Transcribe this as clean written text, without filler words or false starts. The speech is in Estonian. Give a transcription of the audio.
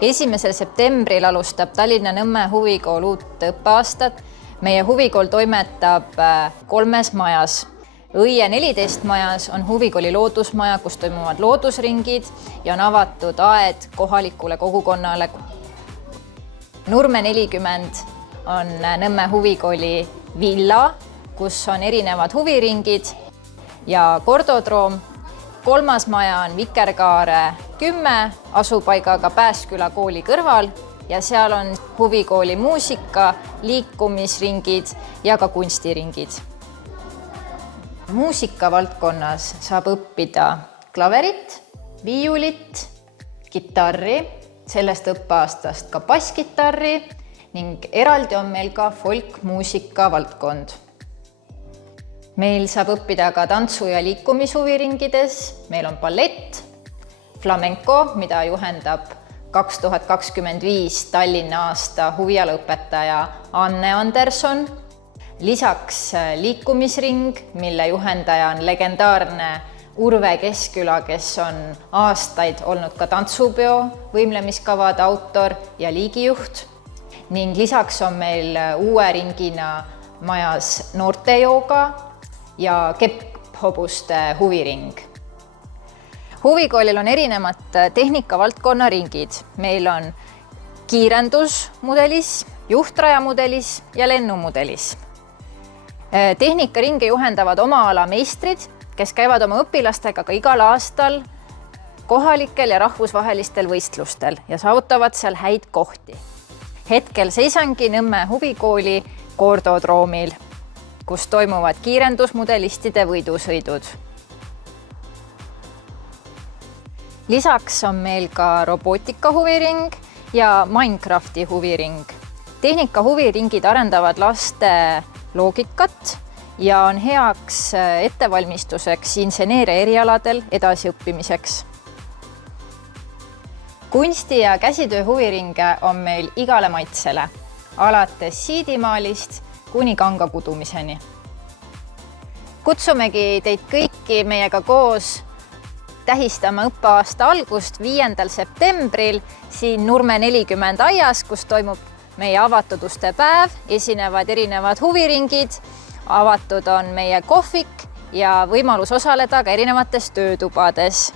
1. septembril alustab Tallinna Nõmme huvikool uut õppeaastat. Meie huvikool toimetab 3 majas. Õie 14 majas on huvikooli loodusmaja, kus toimuvad loodusringid ja on avatud aed kohalikule kogukonnale. Nurme 40 on Nõmme huvikooli villa, kus on erinevad huviringid ja Kordodroom. 3. maja on Vikerkaare 10 asupaigaga Pääsküla kooli kõrval ja seal on huvikooli muusika, liikumisringid ja ka kunstiringid. Muusikavaldkonnas saab õppida klaverit, viiulit, kitarri, sellest õppeaastast ka basskitarri ning eraldi on meil ka folkmuusika valdkond. Meil saab õppida ka tantsu- ja liikumishuviringides. Meil on ballett, flamenco, mida juhendab 2025 Tallinna aasta huvialaõpetaja Anne Anderson. Lisaks liikumisring, mille juhendaja on legendaarne Urve Keskküla, kes on aastaid olnud ka tantsupeo võimlemiskavade autor ja liigijuht. Ning lisaks on meil uue ringina majas noortejooga ja kepphobuste huviring. Huvikoolil on erinevad tehnikavaldkonna ringid. Meil on kiirendusmudelis, juhtrajamudelis ja lennumudelis. Tehnikaringe juhendavad oma ala meistrid, kes käivad oma õpilastega ka igal aastal kohalikel ja rahvusvahelistel võistlustel ja saavutavad seal häid kohti. Hetkel seisangi Nõmme huvikooli Kordodroomil, kus toimuvad kiirendusmudelistide võidusõidud. Lisaks on meil ka robootika huviring ja Minecrafti huviring. Tehnika huviringid arendavad laste loogikat ja on heaks ettevalmistuseks inseneeria erialadel edasiõppimiseks. Kunsti- ja käsitöö huviringe on meil igale maitsele, alates siidimaalist kuni kanga kudumiseni. Kutsumegi teid kõiki meiega koos tähistama õppeaasta algust 5. septembril siin Nurme 40 aias, kus toimub meie avatud uste päev, esinevad erinevad huviringid, avatud on meie kohvik ja võimalus osaleda ka erinevates töötubades.